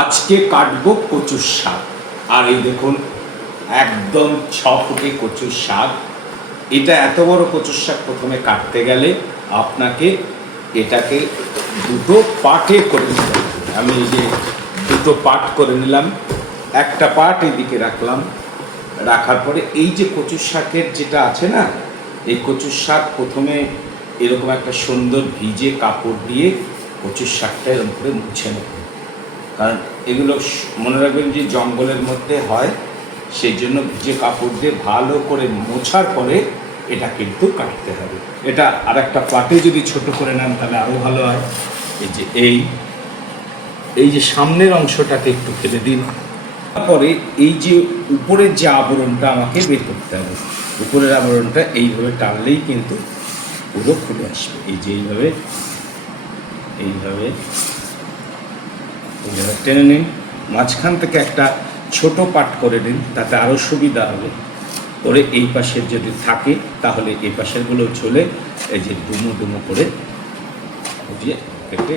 আজকে কাটবো কচুর শাক। আর এই দেখুন একদম 6 ফুটে কচুর শাক। এটা এত বড় কচুর শাক প্রথমে কাটতে গেলে আপনাকে এটাকে দুটো পার্টে করে নিতে হবে। আমি এই যে দুটো পার্ট করে নিলাম, একটা পার্ট এদিকে রাখলাম, রাখার পরে এই যে কচুর শাকের যেটা আছে না, এই কচুর শাক প্রথমে এরকম একটা সুন্দর ভিজে কাপড় দিয়ে কচুর শাকটা এরকম করে মুছে নেব। কারণ এগুলো মনে রাখবেন যে জঙ্গলের মধ্যে হয়, সেই জন্য ভিজে কাপড় দিয়ে ভালো করে মোছার পরে এটা কিন্তু কাটতে হবে। এটা আর একটা পাটে যদি ছোট করে নেন তাহলে আরও ভালো হয়। এই যে এই যে সামনের অংশটাকে একটু ফেলে দিন। তারপরে এই যে উপরের যে আবরণটা আমাকে বের করতে হবে। উপরের আবরণটা এইভাবে টানলেই কিন্তু পুরো খুলে আসবে। এই যে এইভাবে এইভাবে এইভাবে টেনে নিন, মাঝখান থেকে একটা ছোট পাট করে নিন, তাতে আরও সুবিধা হবে। করে এই পাশের যদি থাকে তাহলে এই পাশেরগুলো চলে এই যে ডুমো ডুমো করে বুঝিয়ে কেটে